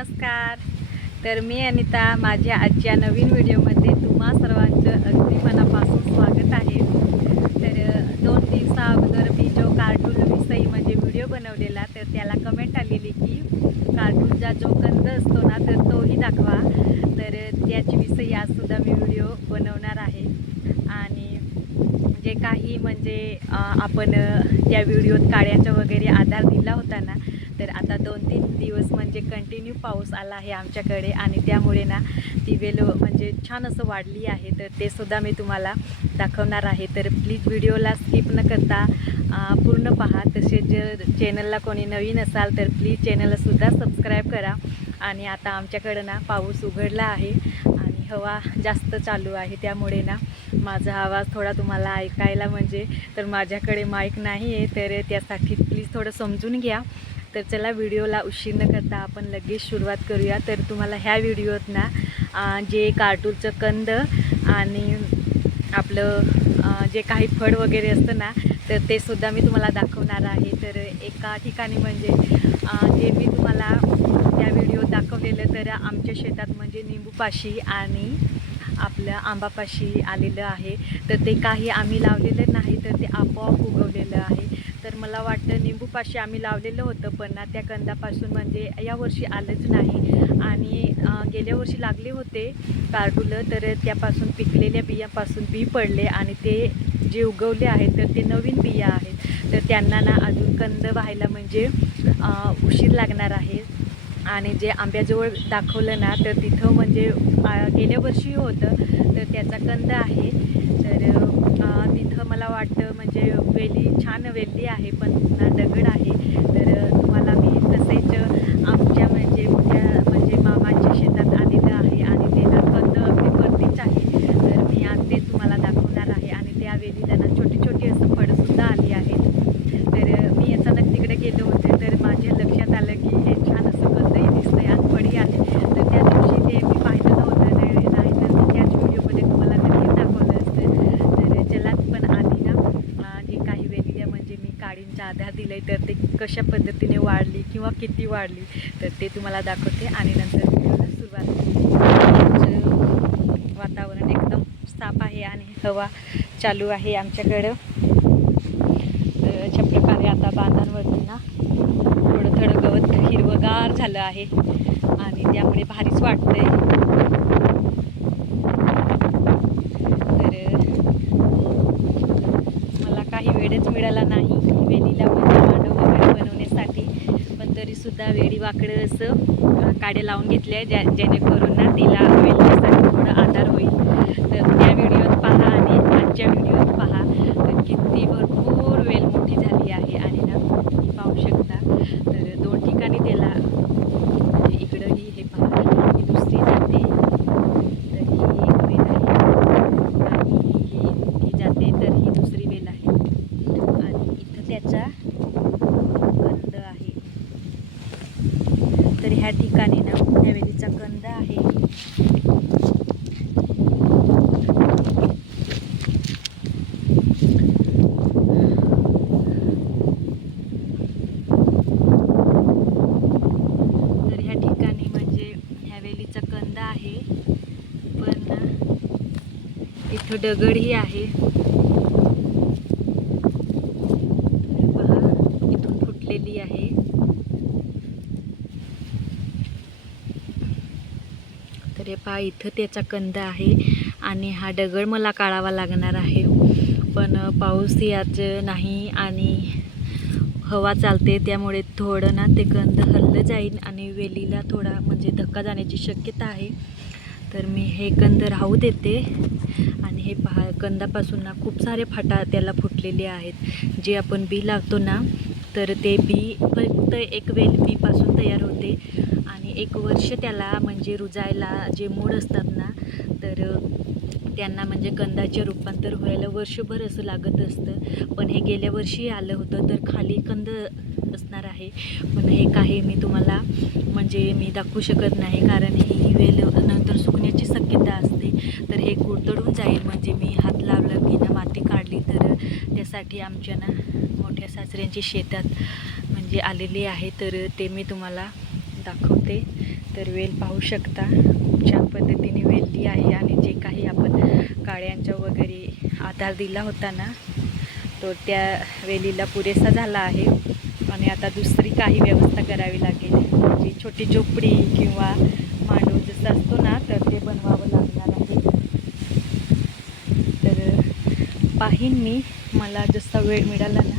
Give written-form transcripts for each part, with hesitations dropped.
नमस्कार. तर मी अनिता माझ्या आजच्या नवीन व्हिडिओमध्ये तुम्हा सर्वांचं अगदी मनापासून स्वागत आहे. तर 2 दिवसा अगोदर मी जो कार्टूनविषयी म्हणजे व्हिडिओ बनवलेला तर त्याला कमेंट आलेली की कार्टूनचा जो कंद असतो ना तर तोही दाखवा. तर त्याच्याविषयी आजसुद्धा मी व्हिडिओ बनवणार आहे. आणि जे काही म्हणजे आपण त्या व्हिडिओत काड्याचा वगैरे आधार दिला होता ना तर आता 2-3 दिवस म्हणजे कंटिन्यू पाऊस आला आहे आमच्याकडे आणि त्यामुळे ना ती वेल म्हणजे छान असं वाढली आहे. तर ते सुद्धा मी तुम्हाला दाखवणार आहे. तर प्लीज व्हिडिओला स्किप न करता पूर्ण पहा. तसेच जर चॅनलला कोणी नवीन असाल तर प्लीज चॅनललासुद्धा सबस्क्राईब करा. आणि आता आमच्याकडं ना पाऊस उघडला आहे आणि हवा जास्त चालू आहे त्यामुळे ना माझा आवाज थोडा तुम्हाला ऐकायला म्हणजे तर माझ्याकडे माईक नाही आहे तर त्यासाठी प्लीज थोडं समजून घ्या. तर चला व्हिडिओला उशीर न करता आपण लगेच सुरुवात करूया. तर तुम्हाला ह्या व्हिडिओत ना जे कार्टूनचं कंद आणि आपलं जे काही फळ वगैरे असतं ना तर ते सुद्धा मी तुम्हाला दाखवणार आहे. तर एका ठिकाणी म्हणजे जे मी तुम्हाला त्या व्हिडिओत दाखवलेलं तर आमच्या शेतात म्हणजे निंबूपाशी आणि आपलं आंबापाशी आलेलं आहे. तर ते काही आम्ही लावलेलं नाही तर ते आपोआप उगवलेलं आहे. तर मला वाटतं निंबूपाशी आम्ही लावलेलं होतं पण ना त्या कंदापासून म्हणजे यावर्षी आलंच नाही. आणि गेल्या वर्षी लागले होते कार्टूलं तर त्यापासून पिकलेल्या बियापासून बी पडले आणि ते जे उगवले आहेत तर ते नवीन बिया आहेत. तर त्यांना ना अजून कंद व्हायला म्हणजे उशीर लागणार आहे. आणि जे आंब्याजवळ दाखवलं ना तर तिथं म्हणजे गेल्या वर्षी होतं तर त्याचा कंद आहे. तर तिथं मला वाटतं म्हणजे वेली छान वेली आहे पण पुन्हा दगड आहे. तर तुम्हाला मी तसेच आमच्या म्हणजे मामाच्या शेतात आलेलं आहे आणि त्याला कंद अगदी वरतीच आहे. तर मी आज ते तुम्हाला दाखवणार आहे. आणि त्या वेलीला ना छोटी छोटी असं फळंसुद्धा आली आहेत. तर मी अचानक तिकडे गेलो होते तर माझ्या लक्षात आलं की हे छान असं कंदही दिसतंय आणि फळी आले. तर त्या दिवशी ते मी पाहिलं नव्हतं नाही तर मी त्याच व्हिडिओमध्ये तुम्हाला नक्कीच दाखवलं असतं. तर चला पण आधी ना जे काही वेलीला म्हणजे मी काडींचा आधार दिला आहे तर ते कशा पद्धतीने वाढली किंवा किती वाढली तर ते तुम्हाला दाखवते आणि नंतर व्हिडिओला सुरुवात करते. वातावरण एकदम साफ आहे आणि हवा चालू आहे आमच्याकडं. तर अशा प्रकारे आता बांधांवरती ना थोडं थोडं गवत हिरवंगार झालं आहे आणि त्यामुळे भारीच वाटतंय. तर मला काही वेळच मिळाला नाही वेलीला म्हणजे मांडव वगैरे बनवण्यासाठी पण तरीसुद्धा वेडी वाकडं असं काड्या लावून घेतले जेणेकरून ना तिला वेलीसाठी थोडं आधार होईल. तर त्या व्हिडिओत पहा आणि आजच्या व्हिडिओत पहा तर किती भरपूर वेल मोठी झाली आहे. आणि ना तुम्ही पाहू शकता तर 2 ठिकाणी त्याला इकडंही हे पहा ही दुसरी जाते तर ही एक वेल आहे आणि ही जाते तर ही दुसरी वेल आहे आणि इथं त्याचा कंद आहे. तर ह्या ठिकाणी ना त्या वेलीचा कंद आहे. तर ह्या ठिकाणी म्हणजे ह्या वेलीचा कंद आहे पण इथं दगडही आहे. तर पहा इथून फुटलेली आहे. तर हे पहा इथं त्याचा कंद आहे आणि हा दगड मला काढावा लागणार आहे पण पाऊस याच नाही आणि हवा चालते त्यामुळे थोडं ना ते कंद हललं जाईल आणि वेलीला थोडा म्हणजे धक्का जाण्याची शक्यता आहे. तर मी हे कंद राहू देते. आणि हे पहा कंदापासून ना खूप सारे फाटा त्याला फुटलेले आहेत. जे आपण बी लावतो ना तर ते बी फक्त एक वेल बीपासून तयार होते आणि 1 वर्ष त्याला म्हणजे रुजायला जे मूळ असतात ना तर त्यांना म्हणजे कंदाचे रूपांतर व्हायला वर्षभर असं लागत असतं. पण हे गेल्या वर्षी आलं होतं तर खाली कंद असणार आहे पण हे काही मी तुम्हाला म्हणजे मी दाखवू शकत नाही कारण ही वेल नंतर सुकण्याची शक्यता असते. तर हे कुरतडून जाईल म्हणजे मी हात लावला की ना माती काढली तर त्यासाठी आमच्या ना मोठ्या सासऱ्यांची शेतात म्हणजे आलेली आहे तर ते मी तुम्हाला दाखवते. तर वेल पाहू शकता, खूप छान पद्धतीने वेलली आहे. आणि जे काही आपण काड्यांच्या वगैरे आधार दिला होता ना, तो त्या वेलीला पुरेसा झाला आहे. आणि आता दुसरी काही व्यवस्था करावी लागेल, म्हणजे छोटी झोपडी किंवा मांडव जसं असतो ना, तर ते बनवावं लागणार आहे. तर पाहीन मी, मला जसा वेळ मिळाला ना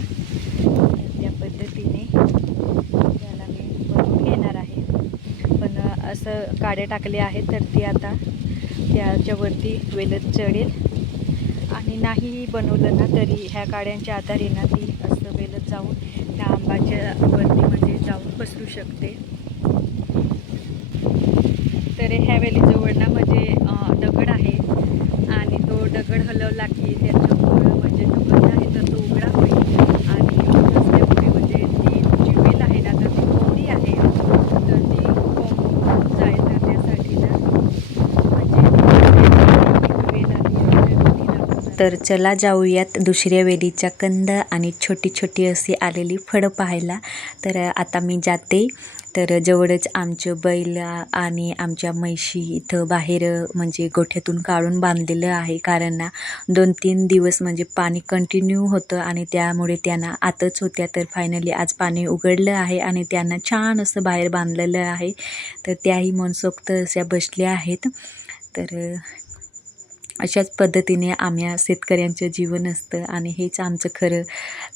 त्या पद्धतीने त्याला मी बनवून घेणार आहे. पण असं काड्या टाकले आहेत तर ती आता त्याच्यावरती वेलच चढेल. आणि नाही बनवलं ना तरी ह्या काड्यांच्या आधारे ना ती असं वेलत जाऊन त्या आंबाच्या वरती म्हणजे जाऊन बसू शकते. तर ह्या वेलीजवळ ना म्हणजे दगड आहे आणि तो दगड हलवला की त्याच्यामुळं म्हणजे तो कसा आहे तर तो उघडा होईल. आणि नसल्यामुळे म्हणजे ती जी वेल आहे ना तर ती कोवळी आहे, तर ती कोंबून जाईल. तर त्यासाठी ना म्हणजे वेल आली आहे तर ती लावून. तर चला जाऊयात दुसऱ्या वेलीच्या कंद आणि छोटी छोटी अशी आलेली फळं पाहायला. तर आता मी जाते. तर जवळच आमचं बैल आणि आमच्या म्हशी इथं बाहेर म्हणजे गोठ्यातून काढून बांधलेलं आहे. कारण ना 2-3 दिवस म्हणजे पाणी कंटिन्यू होतं आणि त्यामुळे त्यांना आतच होत्या. तर फायनली आज पाणी उघडलं आहे आणि त्यांना छान असं बाहेर बांधलेलं आहे. तर त्याही मनसोक्त अशा बसल्या आहेत. तर अशाच पद्धतीने आम्हा शेतकऱ्यांचं जीवन असतं आणि हेच आमचं खरं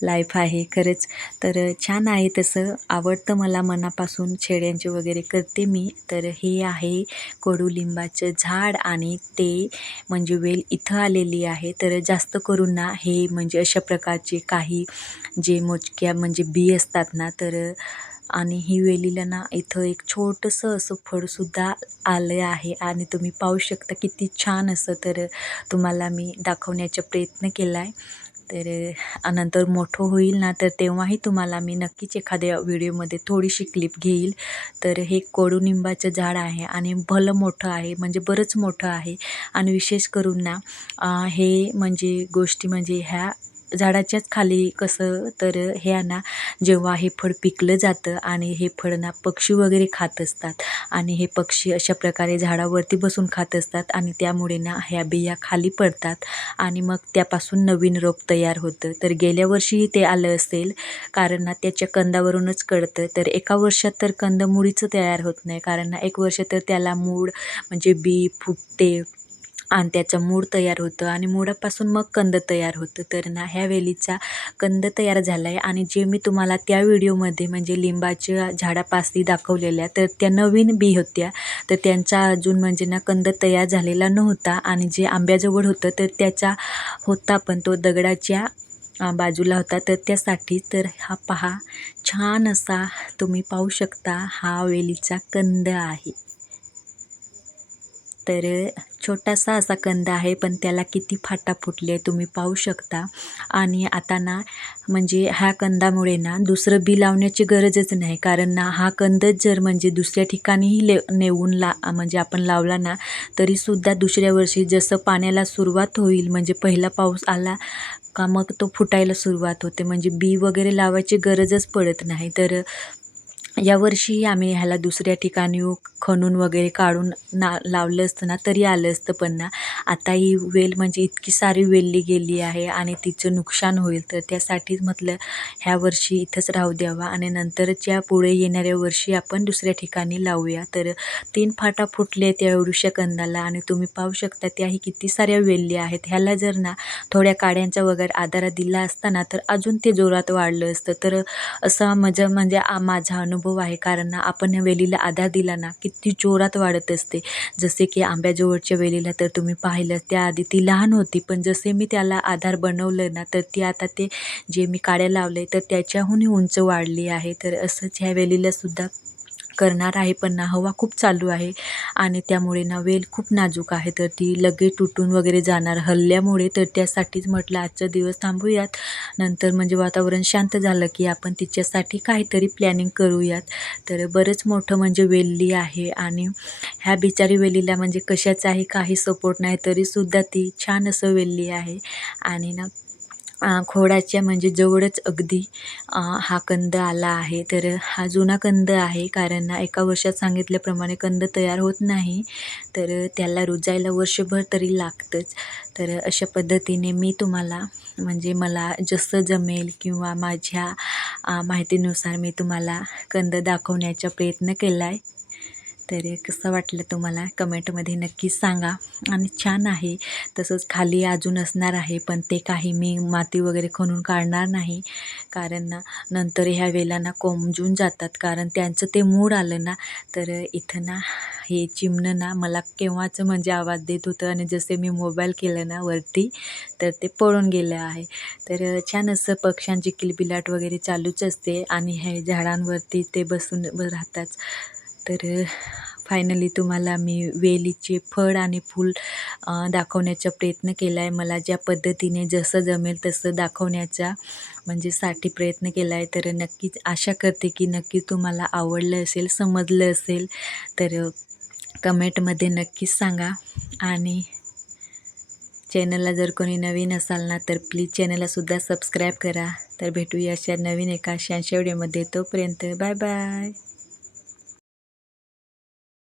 लाईफ आहे खरंच. तर छान आहे, तसं आवडतं मला मनापासून, छेड्यांचे वगैरे करते मी. तर हे आहे कडुलिंबाचं झाड आणि ते म्हणजे वेल इथं आलेली आहे. तर जास्त करून ना हे म्हणजे अशा प्रकारचे काही जे मोजक्या म्हणजे बी असतात ना, तर आणि ही वेलीला ना इथं एक छोटंसं असं फळसुद्धा आलं आहे आणि तुम्ही पाहू शकता किती छान असं. तर तुम्हाला मी दाखवण्याचा प्रयत्न केला आहे. तर नंतर मोठं होईल ना तर तेव्हाही तुम्हाला मी नक्कीच एखाद्या व्हिडिओमध्ये थोडीशी क्लिप घेईल. तर हे कडुनिंबाचं झाड आहे आणि भलं मोठं आहे, म्हणजे बरंच मोठं आहे. आणि विशेष करून ना हे म्हणजे गोष्टी म्हणजे ह्या झाडाच्याच खाली कसं तर ह्या ना जेव्हा हे फळ पिकलं जातं आणि हे फळ ना पक्षी वगैरे खात असतात आणि हे पक्षी अशा प्रकारे झाडावरती बसून खात असतात आणि त्यामुळे ना ह्या बिया खाली पडतात आणि मग त्यापासून नवीन रोप तयार होतं. तर गेल्या वर्षीही ते आलं असेल, कारण ना त्याच्या कंदावरूनच कळतं. तर एका वर्षात तर कंद मुळीच तयार होत नाही, कारण ना 1 वर्ष तर त्याला मूळ म्हणजे बी फुटते आणि त्याचं मूळ तयार होतं आणि मुळापासून मग कंद तयार होतं. तर ना ह्या वेलीचा कंद तयार झाला आहे. आणि जे मी तुम्हाला त्या व्हिडिओमध्ये म्हणजे लिंबाच्या झाडापाशी दाखवलेल्या, तर त्या नवीन बी होत्या. तर त्यांचा अजून म्हणजे ना कंद तयार झालेला नव्हता आणि जे आंब्याजवळ होतं तर त्याचा होता, पण तो दगडाच्या बाजूला होता. तर त्यासाठी तर हा पहा, छान असा तुम्ही पाहू शकता हा वेलीचा कंद आहे. तर छोटासा असा कंद आहे, पण त्याला किती फाटा फुटले तुम्ही पाहू शकता. आणि आता ना म्हणजे ह्या कंदामुळे ना दुसरं बी लावण्याची गरजच नाही, कारण ना हा कंदच जर म्हणजे दुसऱ्या ठिकाणीही नेऊन म्हणजे आपण लावला ना तरीसुद्धा दुसऱ्या वर्षी जसं पाण्याला सुरुवात होईल, म्हणजे पहिला पाऊस आला का मग तो फुटायला सुरुवात होते, म्हणजे बी वगैरे लावायची गरजच पडत नाही. तर यावर्षीही आम्ही ह्याला दुसऱ्या ठिकाणी खणून वगैरे काढून लावलं असतं ना तरी आलं असतं, पण ना आता ही वेल म्हणजे इतकी सारी वेलली गेली आहे आणि तिचं नुकसान होईल. तर त्यासाठीच म्हटलं ह्या वर्षी इथंच राहू द्यावा आणि नंतरच्या पुढे येणाऱ्या वर्षी आपण दुसऱ्या ठिकाणी लावूया. तर 3 फाटा फुटले त्या एवढ्याशा कंदाला आणि तुम्ही पाहू शकता त्याही किती साऱ्या वेली आहेत. ह्याला जर ना थोड्या काड्यांचा वगैरे आधार दिला असता ना तर अजून ते जोरात वाढलं असतं. तर असा म्हणजे माझा अनुभव आहे, कारण ना आपण ह्या वेलीला आधार दिला ना किती जोरात वाढत असते. जसे की आंब्याजवळच्या वेलीला तर तुम्ही पाहिलं त्याआधी ती लहान होती, पण जसे मी त्याला आधार बनवलं ना तर ती आता ते जे मी काड्या लावले तर त्याच्याहूनही उंच वाढली आहे. तर असंच ह्या वेलीला सुद्धा करणार आहे, पण ना हवा खूप चालू आहे आणि त्यामुळे ना वेल खूप नाजूक आहे, तर ती लगेच तुटून वगैरे जाणार हल्ल्यामुळे. तर त्यासाठीच म्हटलं आजचा दिवस थांबूयात, नंतर म्हणजे वातावरण शांत झालं की आपण तिच्यासाठी काहीतरी प्लॅनिंग करूयात. तर बरंच मोठं म्हणजे वेली आहे आणि ह्या बिचारी वेलीला म्हणजे कशाचाही काही सपोर्ट नाही तरीसुद्धा ती छान असं वेली आहे. आणि ना खोडाच्या म्हणजे जवळच अगदी हा कंद आला आहे. तर हा जुना कंद आहे, कारण एका वर्षात सांगितल्याप्रमाणे कंद तयार होत नाही, तर त्याला रुजायला वर्षभर तरी लागतंच. तर अशा पद्धतीने मी तुम्हाला म्हणजे मला जसं जमेल किंवा माझ्या माहितीनुसार मी तुम्हाला कंद दाखवण्याचा प्रयत्न केला आहे. तर कसं वाटलं तुम्हाला कमेंटमध्ये नक्कीच सांगा. आणि छान आहे. तसंच खाली अजून असणार आहे, पण ते काही मी माती वगैरे खणून काढणार नाही, कारण नंतर ह्या वेलांना कोमजून जातात, कारण त्यांचं ते मूळ आलं ना, तर इथं ना हे चिमणं ना मला केव्हाचं म्हणजे आवाज देत होतं, आणि जसे मी मोबाईल केलं ना वरती तर ते पळून गेलं आहे. तर छान असं पक्ष्यांची किलबिलाट वगैरे चालूच असते, आणि हे झाडांवरती ते बसून राहतात. तर फायनली तुम्हाला मी वेलीचे फळ आणि फूल दाखवण्याचा प्रयत्न केला आहे. मला ज्या पद्धतीने जसं जमेल तसं दाखवण्याचा म्हणजे साठी प्रयत्न केला आहे. तर नक्कीच आशा करते की नक्कीच तुम्हाला आवडलं असेल, समजलं असेल. तर कमेंटमध्ये नक्कीच सांगा. आणि चॅनलला जर कोणी नवीन असाल ना, तर प्लीज चॅनललासुद्धा सबस्क्राईब करा. तर भेटूया अशा नवीन एका अशा व्हिडिओमध्ये. तोपर्यंत बाय बाय.